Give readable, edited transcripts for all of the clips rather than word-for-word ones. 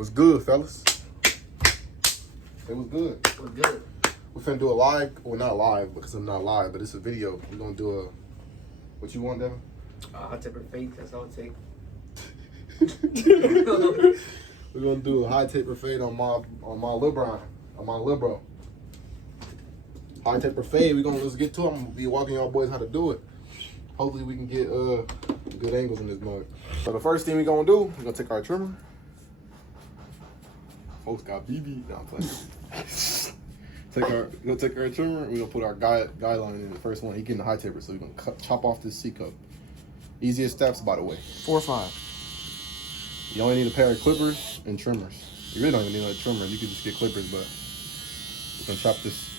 What's good, fellas? It was good. It was good. We're finna do a live, well not live because I'm not live, but it's a video. We're gonna do a, what you want, Devin? HIGHTAPER fade, that's all it takes. We're gonna do a high taper fade on my LeBron, on my Libro. High taper fade. Let's get to it. I'm gonna be walking y'all boys how to do it. Hopefully we can get good angles in this mug. So the first thing we're gonna do, we're gonna take our trimmer. Folks got BB. No, I'm playing. We're gonna take our trimmer. We're gonna put our guideline in the first one. He getting the high taper, so we're gonna chop off this C cup. Easiest steps, by the way. 4 or 5. You only need a pair of clippers and trimmers. You really don't even need a trimmer. You can just get clippers, but we're gonna chop this.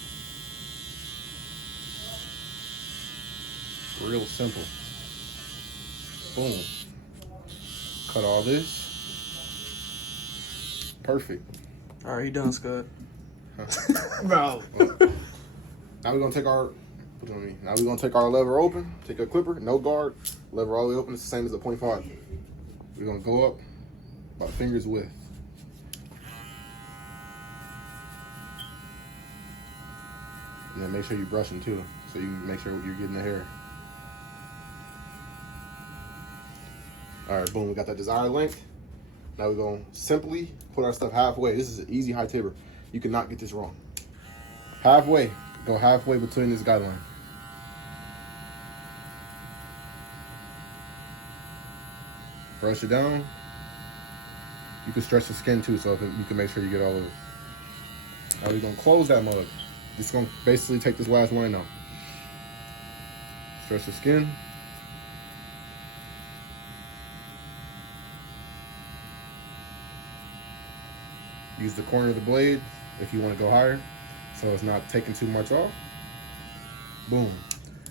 Real simple. Boom. Cut all this. Perfect. All right, you done, Scott? Bro. Now we're gonna take our. Now we're gonna take our lever open. Take a clipper, no guard. Lever all the way open. It's the same as a 0.5. We're gonna go up about a finger's width. And then make sure you're brushing too, so you can make sure you're getting the hair. All right, boom, we got that desired length. Now we're gonna simply put our stuff halfway. This is an easy high taper. You cannot get this wrong. Halfway, go halfway between this guideline. Brush it down. You can stretch the skin too, so you can make sure you get all of it. Now we're gonna close that mug. Just gonna basically take this last line out. Stretch the skin. Use the corner of the blade if you want to go higher, so it's not taking too much off. Boom.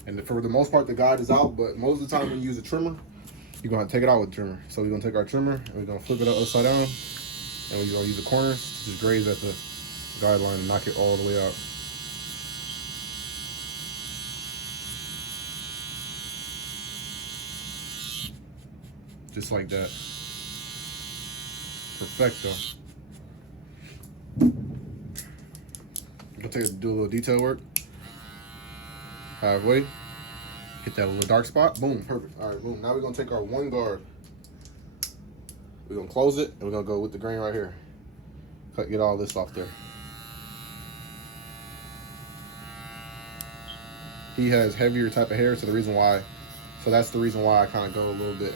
And for the most part, the guide is out, but most of the time when you use a trimmer, you're going to take it out with a trimmer. So we're going to take our trimmer, and we're going to flip it upside down, and we're going to use the corner to just graze at the guideline and knock it all the way out. Just like that. Perfecto. We're gonna do a little detail work. Halfway. Hit that little dark spot. Boom. Perfect. All right, boom. Now we're gonna take our one guard. We're gonna close it, and we're gonna go with the grain right here. Get all this off there. He has heavier type of hair, so that's the reason why I kind of go a little bit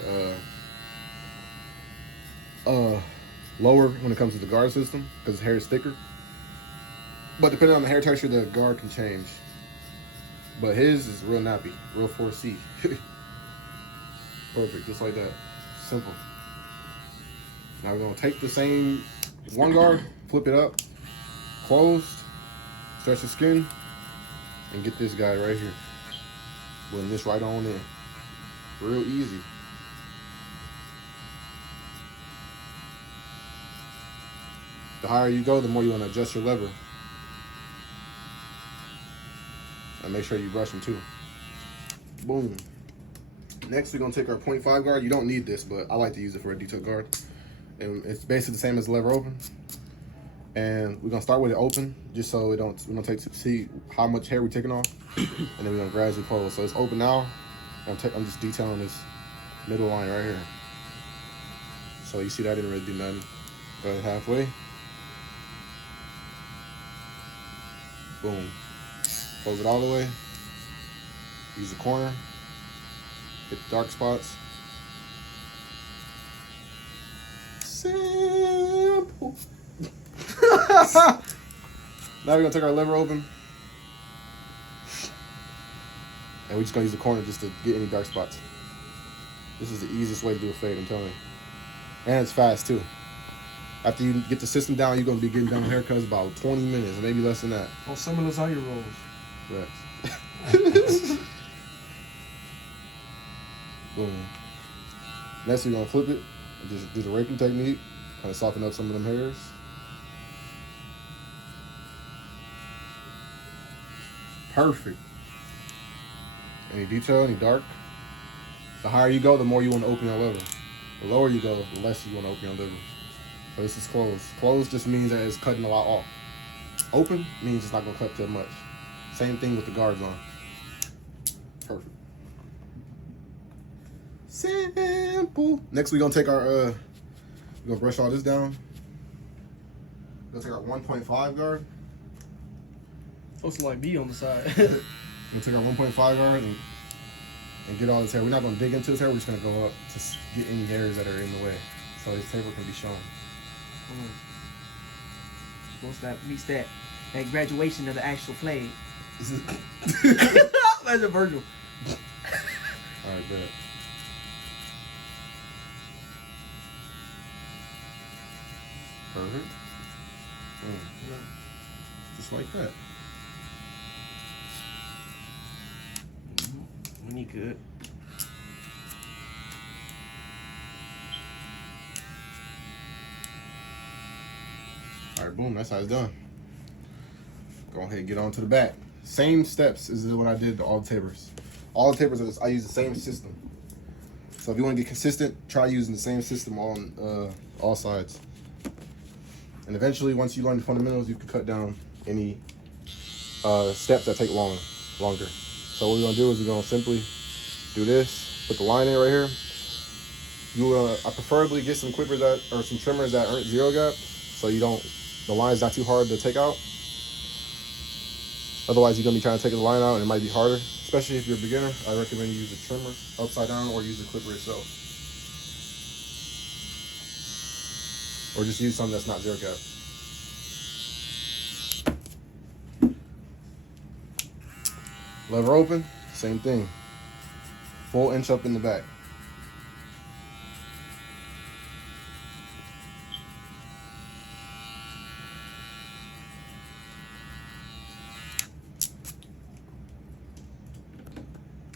lower when it comes to the guard system, because his hair is thicker. But depending on the hair texture, the guard can change. But his is real nappy, real 4C. Perfect, just like that. Simple. Now we're gonna take the same one guard, flip it up, closed, stretch the skin, and get this guy right here. Blend this right on in. Real easy. The higher you go, the more you want to adjust your lever. And make sure you brush them too. Boom. Next, we're going to take our 0.5 guard. You don't need this, but I like to use it for a detail guard. And it's basically the same as the lever open. And we're going to start with it open, just so we don't take to see how much hair we're taking off. And then we're going to gradually close. So it's open now. I'm just detailing this middle line right here. So you see that didn't really do nothing. Go ahead halfway. Boom. Close it all the way. Use the corner. Hit the dark spots. Simple. Now we're gonna take our lever open. And we're just gonna use the corner just to get any dark spots. This is the easiest way to do a fade, I'm telling you. And it's fast too. After you get the system down, you're gonna be getting done haircuts about 20 minutes, maybe less than that. Oh, some of those are your rolls. Right. Boom. Next, we're gonna flip it and just do the raking technique, kind of soften up some of them hairs. Perfect. Any detail, any dark? The higher you go, the more you want to open your lever. The lower you go, the less you want to open your lever. So this is closed. Closed just means that it's cutting a lot off. Open means it's not gonna cut that much. Same thing with the guards on. Perfect. Simple. Next we're gonna take our we're gonna brush all this down. We're gonna take our 1.5 guard. Supposed to like be on the side. We're gonna take our 1.5 guard and get all this hair. We're not gonna dig into this hair, we're just gonna go up to get any hairs that are in the way. So this taper can be shown. Supposed to meets that graduation of the actual flag. This is That's a Virgil. alright, good. Perfect. Just like that. When you good. Alright, boom, that's how it's done. Go ahead and get on to the back. Same steps as what I did to all the tapers. All the tapers, I use the same system. So if you want to get consistent, try using the same system on all sides. And eventually, once you learn the fundamentals, you can cut down any steps that take longer. So what we're gonna do is we're gonna simply do this, put the line in right here. I preferably get some clippers or some trimmers that aren't zero gap, so the line's not too hard to take out. Otherwise, you're gonna be trying to take the line out, and it might be harder. Especially if you're a beginner, I recommend you use a trimmer upside down or use the clipper itself. Or just use something that's not zero gap. Lever open, same thing. Full inch up in the back.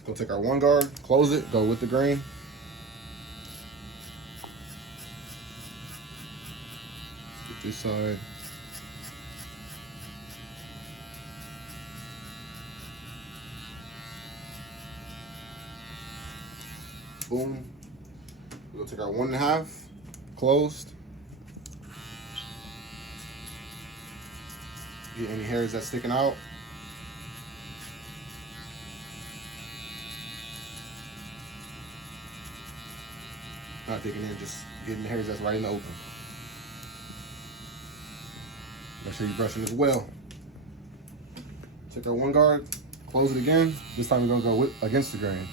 Go take our one guard, close it, go with the grain. Get this side. Boom. We're gonna take our 1.5, closed. Get any hairs that's sticking out. Not digging in, just getting the hairs that's right in the open. Make sure you're brushing as well. Take our one guard, close it again. This time we're gonna go against the grain.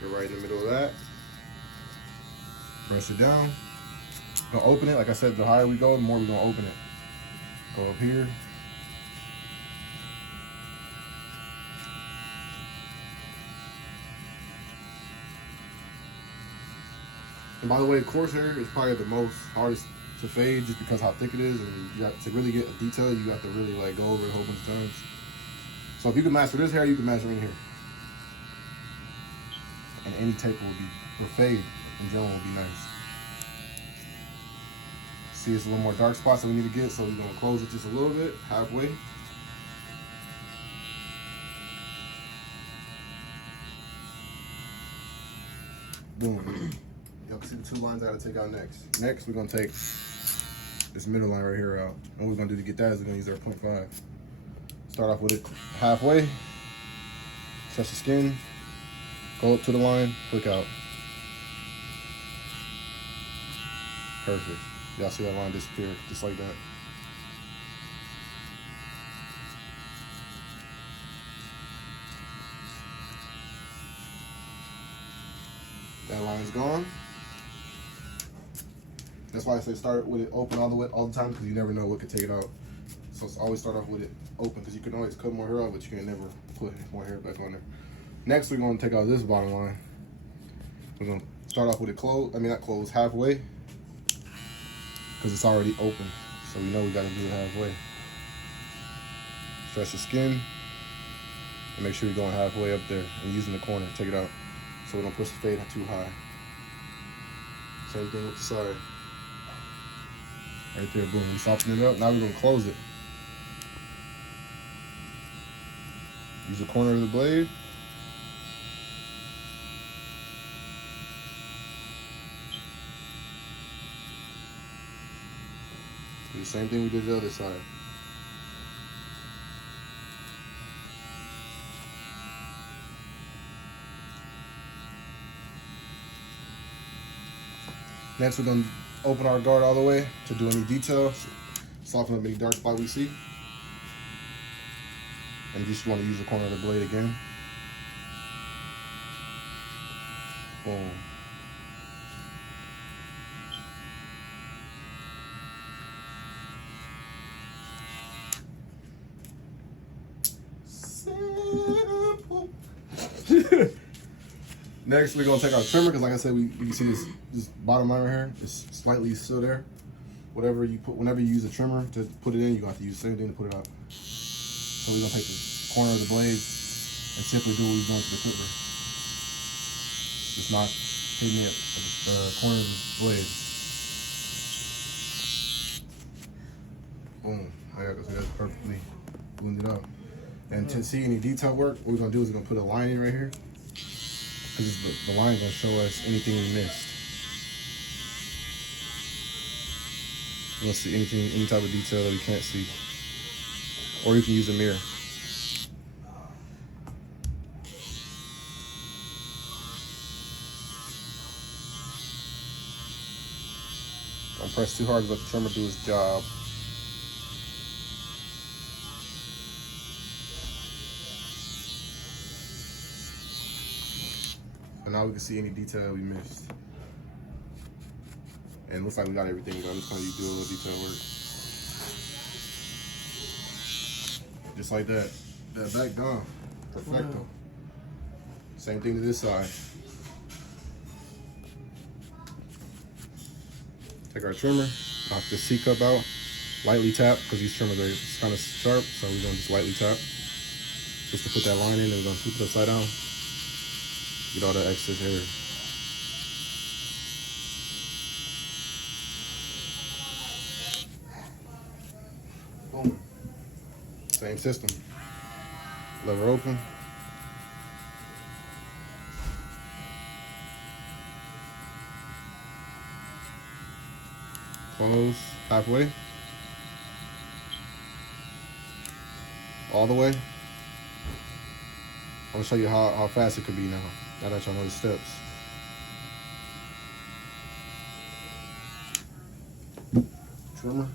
You're right in the middle of that. Press it down. Gonna open it. Like I said, the higher we go, the more we're gonna open it. Go up here. And by the way, coarse hair is probably the most hardest to fade just because how thick it is, and you have to really get a detail, you have to really like go over it a whole bunch of times. So if you can master this hair, you can master any hair. And any taper will be, for fade in general, will be nice. See, it's a little more dark spots that we need to get, so we're gonna close it just a little bit, halfway. Boom. Y'all can see the two lines I gotta take out next. Next, we're gonna take this middle line right here out. And what we're gonna do to get that is we're gonna use our 0.5. Start off with it halfway, touch the skin, go up to the line, click out. Perfect. Y'all see that line disappear, just like that. That line is gone. That's why I say start with it open all the time, because you never know what could take it out. So always start off with it open, because you can always cut more hair out, but you can never put more hair back on there. Next, we're going to take out this bottom line. We're going to start off with it closed. I mean, not closed, halfway, because it's already open. So we know we got to do it halfway. Stretch the skin, and make sure you're going halfway up there and using the corner. Take it out, so we don't push the fade too high. Same thing with the side. Right there, boom. We soften it up. Now we're gonna close it. Use the corner of the blade. Do the same thing we did the other side. Next, we're going to open our guard all the way to do any details, soften up any dark spot we see. And you just want to use the corner of the blade again. Boom. Simple. Next, we're gonna take our trimmer because, like I said, you can see this bottom line right here. It's slightly still there. Whatever you put, whenever you use a trimmer to put it in, you got to use the same thing to put it out. So we're gonna take the corner of the blade and simply do what we've done to the clipper. Just not hitting it at the corner of the blade. Boom. There, that's perfectly blended out. And to see any detail work, what we're gonna do is we're gonna put a line in right here. Because the line gonna show us anything we missed. We'll see anything, any type of detail that we can't see. Or you can use a mirror. Don't press too hard to let the trimmer do its job. And now we can see any detail we missed. And it looks like we got everything done. I'm just gonna do a little detail work. Just like that. That back gone. Perfecto. Same thing to this side. Take our trimmer, knock the C cup out, lightly tap, because these trimmers are kind of sharp, so we're gonna just lightly tap. Just to put that line in, and we're gonna flip it upside down. Get all that excess hair. Boom. Same system. Lever open. Close halfway. All the way. I'm gonna show you how fast it could be now that y'all know the steps. Trimmer.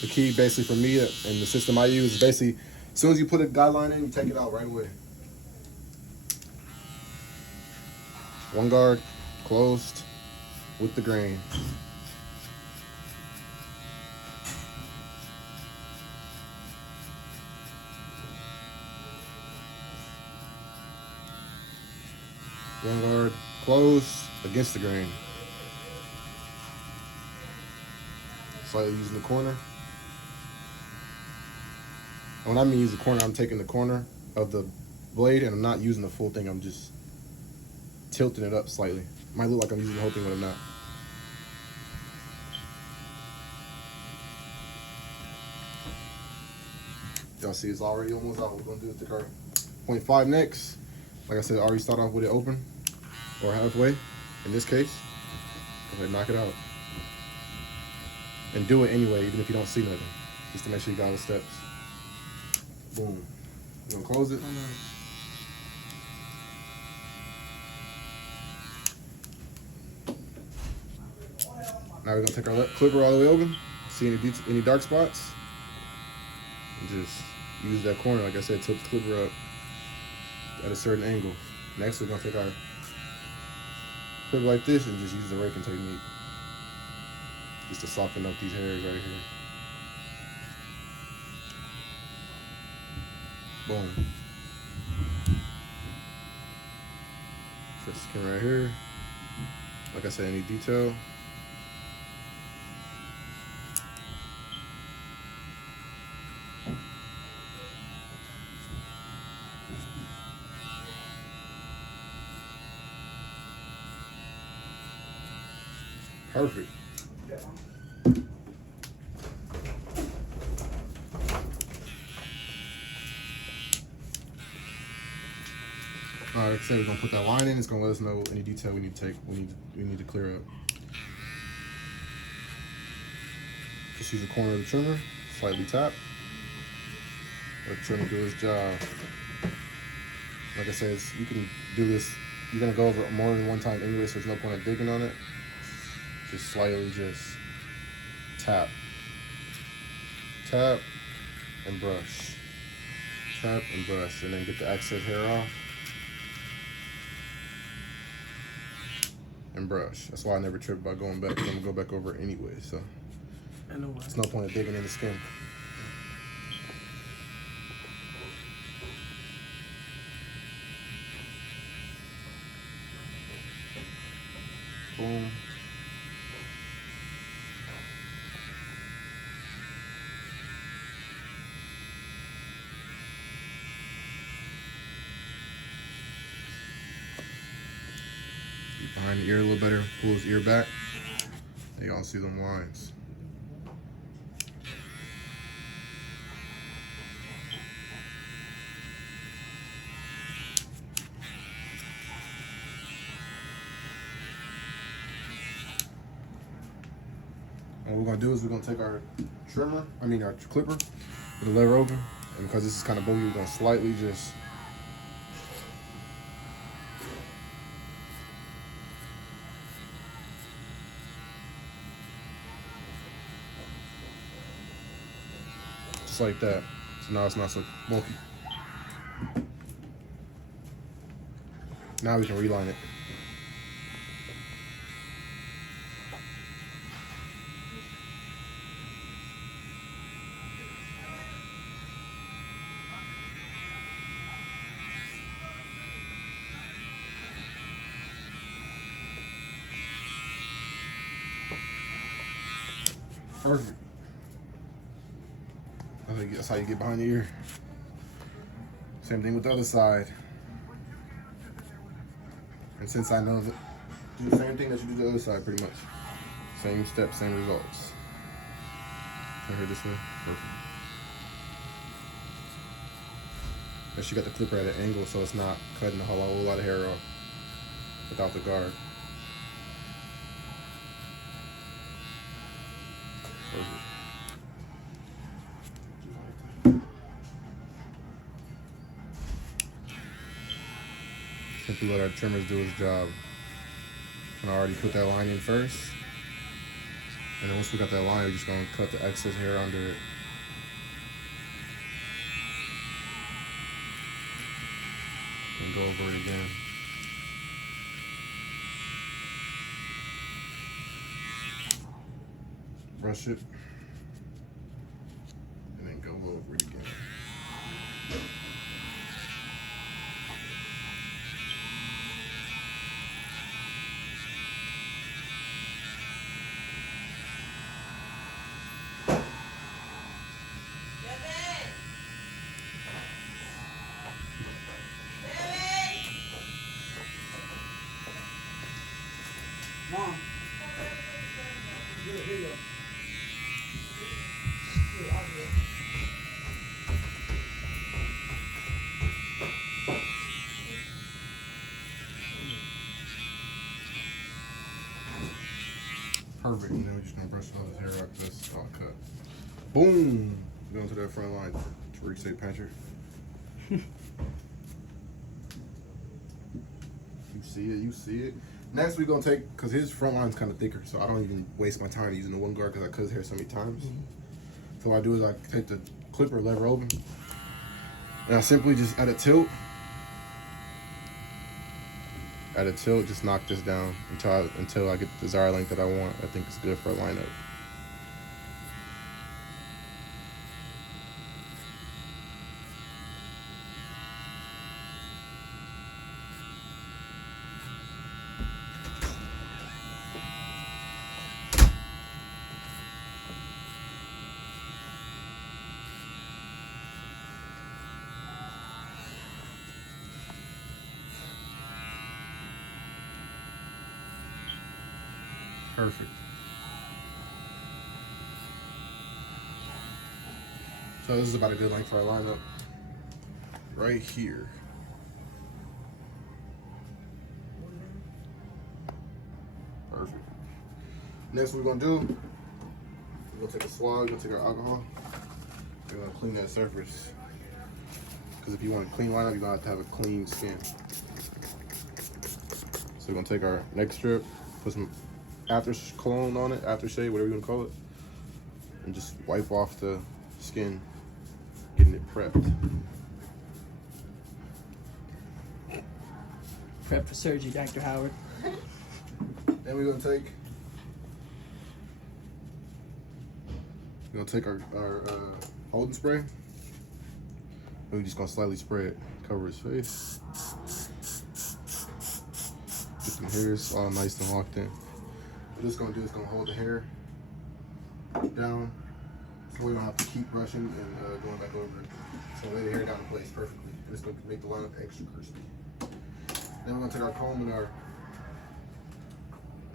The key basically for me and the system I use is basically as soon as you put a guideline in, you take it out right away. One guard closed with the grain. One guard closed against the grain. Slightly using the corner. And when I mean use the corner, I'm taking the corner of the blade and I'm not using the full thing. I'm just tilting it up slightly. Might look like I'm using the whole thing, but I'm not. Y'all see it's already almost out. We're gonna do it to our 0.5 next. Like I said, I already start off with it open or halfway in this case. Go ahead, knock it out. And do it anyway, even if you don't see nothing. Just to make sure you got all the steps. Boom. You gonna close it? Now we're gonna take our clipper all the way open. See any dark spots? And just use that corner, like I said, tilt the clipper up at a certain angle. Next, we're gonna take our clipper like this and just use the raking technique. Just to soften up these hairs right here. Boom. Set skin right here. Like I said, any detail. Perfect. Like I said, we're gonna put that line in. It's gonna let us know any detail we need to take. We need to clear up. Just use the corner of the trimmer, slightly tap. Let the trimmer do its job. Like I said, you can do this. You're gonna go over it more than one time anyway, so there's no point of digging on it. Just slightly, just tap, tap, and brush, tap and brush, and then get the excess hair off. And brush. That's why I never trip about going back, because I'm gonna go back over it anyway. So I know why. there's no point of digging in the skin. Boom. Behind the ear a little better, pull his ear back. There y'all see them lines. And what we're gonna do is we're gonna take our our clipper, with the lever open, and because this is kind of boogie, we're gonna slightly just like that. So now it's not so wonky. Now we can reline it. Perfect. That's how you get behind the ear. Same thing with the other side. And since I know that, do the same thing that you do the other side pretty much. Same steps, same results. Turn her this way. Perfect. And she got the clipper at an angle so it's not cutting a whole lot of hair off without the guard. Perfect. Simply let our trimmers do its job. And I already put that line in first. And then once we got that line, we're just gonna cut the excess hair under it. And go over it again. Brush it. And then go over it again. Mom. Here you go. Perfect. And then we're just gonna brush all this hair out because that's all cut. Boom! Going to that front line. Tariq say Patrick. You see it, you see it. Next we're gonna take, because his front line's kind of thicker, so I don't even waste my time using the one guard because I cut his hair so many times. So what I do is I take the clipper lever open, and I simply just at a tilt, just knock this down until I get the desired length that I want. I think it's good for a lineup. Perfect. So this is about a good length for our lineup. Right here. Next, what we're gonna do, we're gonna take a swab, we're gonna take our alcohol, we're gonna clean that surface. Because if you want a clean lineup, you're gonna have to have a clean skin. So we're gonna take our neck strip, put some after cologne on it, aftershave, whatever you wanna call it, and just wipe off the skin, getting it prepped. Prep for surgery, Dr. Howard. Then we're gonna take our holding spray. We're just gonna slightly spray it, cover his face. Get some hairs all nice and locked in. What it's gonna do is gonna hold the hair down, so we don't have to keep brushing and going back over it. So lay the hair down in place perfectly. And it's gonna make the lineup extra crispy. Then we're gonna take our comb and our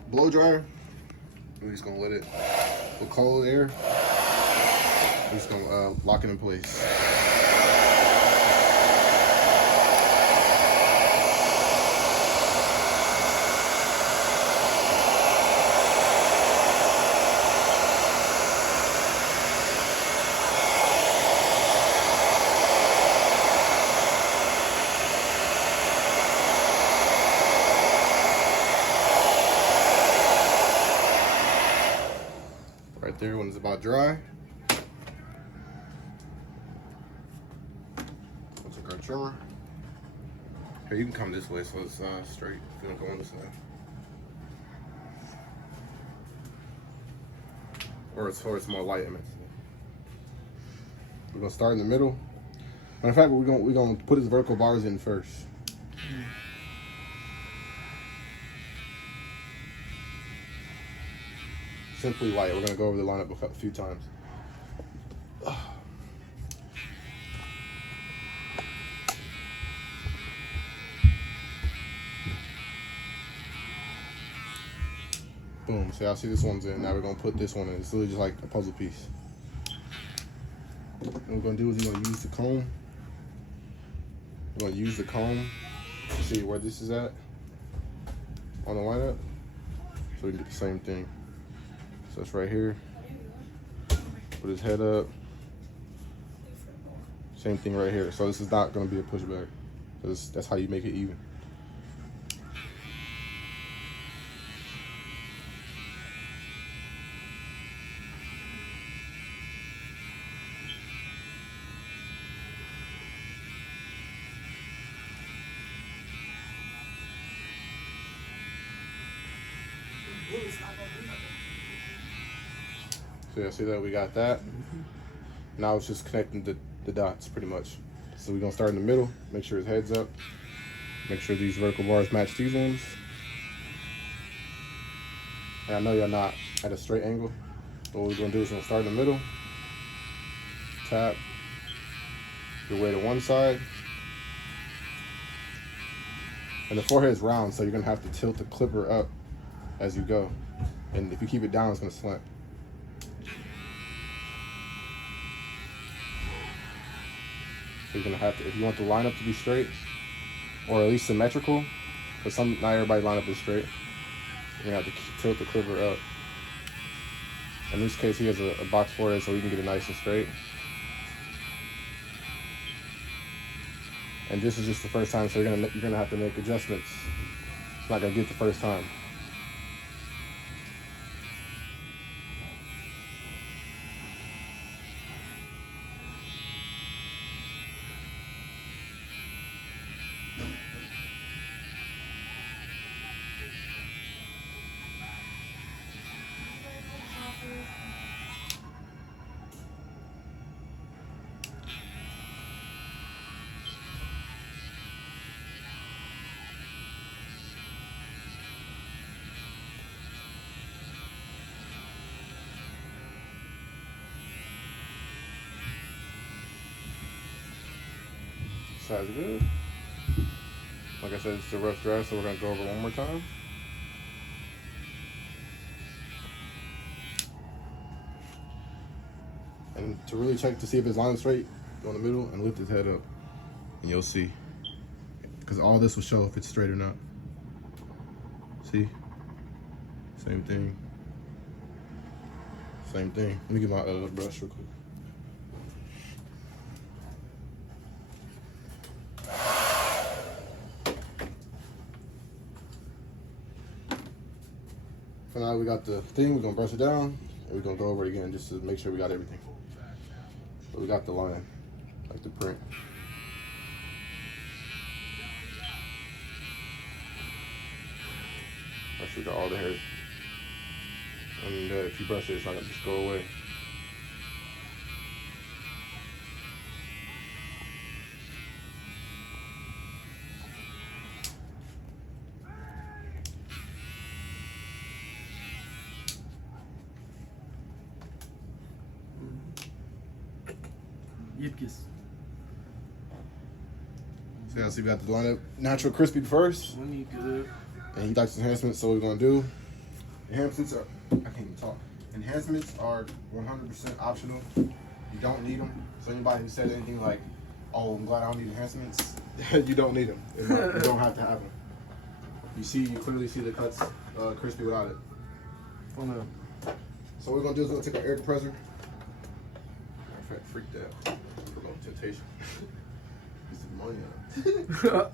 blow dryer. We're just gonna let it, the cold air, we're just gonna lock it in place. Right there when it's about dry. We'll take our trimmer. Here, you can come this way so it's straight. If you don't go on this side. Or it's more light. We're gonna start in the middle. Matter of fact, we're gonna put his vertical bars in first. Simply light. We're gonna go over the lineup a few times. Boom. So y'all see this one's in. Now we're gonna put this one in. It's literally just like a puzzle piece. What we're gonna do is we're gonna use the comb. We're gonna use the comb to see where this is at on the lineup. So we can get the same thing. So it's right here. Put his head up. Same thing right here. So this is not going to be a pushback. That's how you make it even. So yeah, see that we got that. Now it's just connecting the dots pretty much. So we're gonna start in the middle, make sure his head's up, make sure these vertical bars match these ones. And I know you're not at a straight angle. But what we're gonna do is we're gonna start in the middle, tap your way to one side. And the forehead is round, so you're gonna have to tilt the clipper up as you go. And if you keep it down, it's gonna slant. So you're gonna have to, if you want the lineup to be straight, or at least symmetrical, because not everybody lineup is straight, you're gonna have to tilt the clipper up. In this case, he has a box forehead, so we can get it nice and straight. And this is just the first time, so you're gonna have to make adjustments. It's not gonna get the first time. Side's good. Like I said, it's a rough draft, so we're gonna go over one more time. And to really check to see if his line's straight, go in the middle and lift his head up, and you'll see. Because all this will show if it's straight or not. See? Same thing. Same thing. Let me get my brush real quick. So now we got the thing, we're gonna brush it down, and we're gonna go over it again just to make sure we got everything. So we got the line, like the print. Make sure we got all the hairs. And if you brush it, it's not gonna just go away. Yipkiss. So yeah, see we got the lineup. Natural crispy first. Let me good. And he likes enhancements, so what we're gonna do. Enhancements are, I can't even talk. Enhancements are 100% optional. You don't need them. So anybody who says anything like, oh, I'm glad I don't need enhancements, you don't need them. You don't have to have them. You clearly see the cuts crispy without it. Oh no. So what we're gonna do is we're gonna take our air compressor. Matter of fact, freak that. Promote temptation. Get some money on it.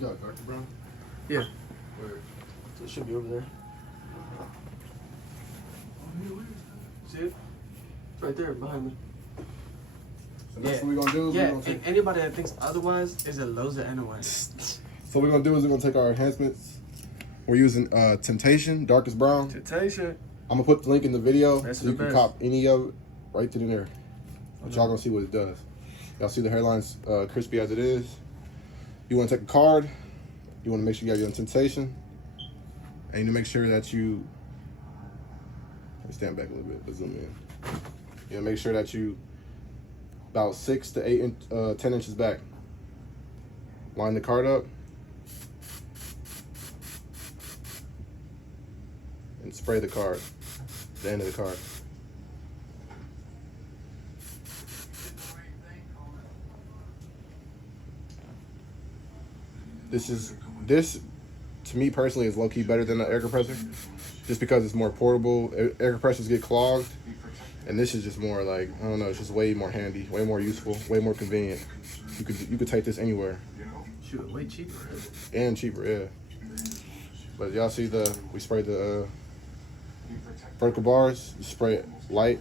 You got Dr. Brown? Yeah. Where? So it should be over there. See it? Right there behind me. So that's what we're gonna do. Is Yeah, we're gonna take, and anybody that thinks otherwise is a loser anyway. so what we're gonna do is we're gonna take our enhancements. We're using Temptation, darkest brown. Temptation. I'm gonna put the link in the video That's so the you can best. cop any of it right then and there. But y'all gonna see what it does. Y'all see the hairline's crispy as it is. You wanna take a card. You wanna make sure you have your Temptation. And you need to make sure that you, let me stand back a little bit, let's zoom in. You wanna make sure that you about 6 to 8, 10 inches back. Line the card up. And spray the card, the end of the card. This to me personally is low-key better than the air compressor, just because it's more portable. Air compressors get clogged, and this is just more like, I don't know, it's just way more handy, way more useful, way more convenient. You could take this anywhere. Shoot, way cheaper. And cheaper, yeah. But y'all see we sprayed the vertical bars, you spray it light.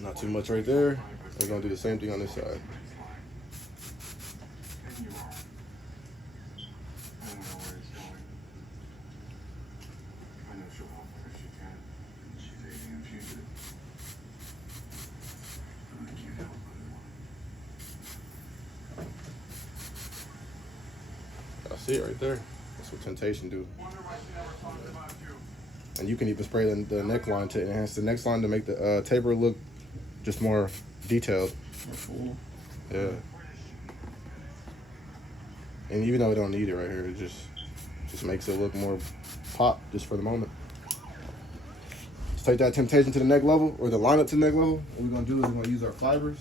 Not too much right there. We're gonna do the same thing on this side. I see it right there. That's what Temptation do. And you can even spray the neckline to enhance the neckline to make the taper look just more detailed. More full. Yeah. And even though we don't need it right here, it just makes it look more pop just for the moment. Let's take that Temptation to the neck level, or the lineup to the neck level. What we're gonna do is we're gonna use our fibers.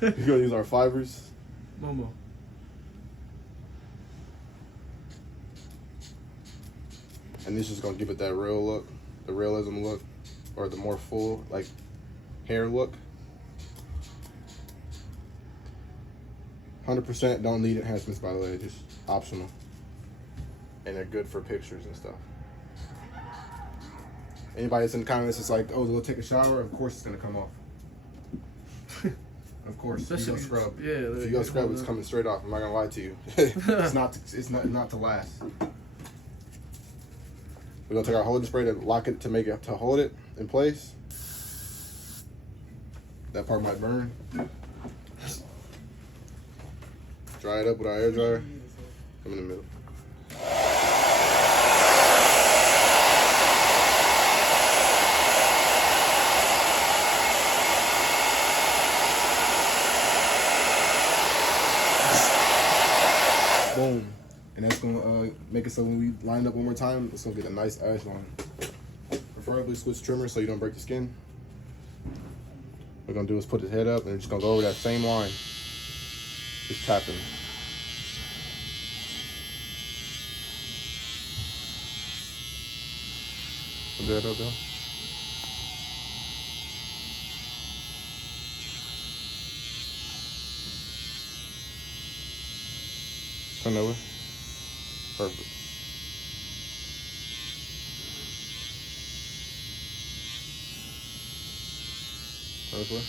We're gonna use our fibers. Momo. And this is gonna give it that real look, the realism look, or the more full, like, hair look. 100% don't need enhancements, by the way, just optional. And they're good for pictures and stuff. Anybody that's in the comments is like, oh, they'll take a shower, of course it's gonna come off. Of course, if you go scrub. Yeah, If you go scrub, it's coming straight off. I'm not gonna lie to you. It's not to last. We're gonna take our holding spray to lock it, to hold it in place. That part might burn. Dry it up with our air dryer. Come in the middle. Boom. And that's gonna make it so when we line up one more time, it's gonna get a nice edge line. Preferably switch trimmer so you don't break the skin. What we're gonna do is put his head up and we're just gonna go over that same line. Just tapping. Is that up there? Turn that way. Perfect. Turn this way.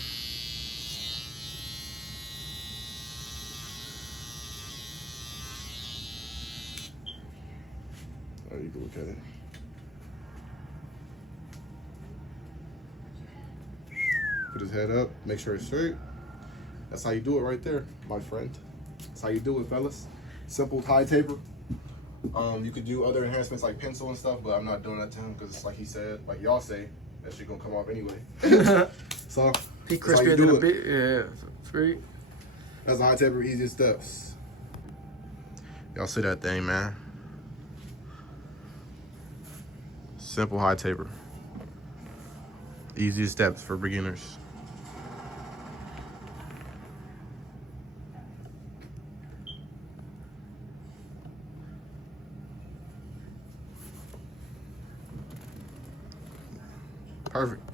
Oh, you can look at it. Put his head up, make sure it's straight. That's how you do it right there, my friend. That's how you do it, fellas. Simple high taper. You could do other enhancements like pencil and stuff, but I'm not doing that to him because, like he said, like y'all say, that shit gonna come off anyway. So He that's how you crispier do than a it. bit. Yeah, straight. That's the high taper, easiest steps. Y'all see that thing, man? Simple high taper. Easiest steps for beginners. Perfect.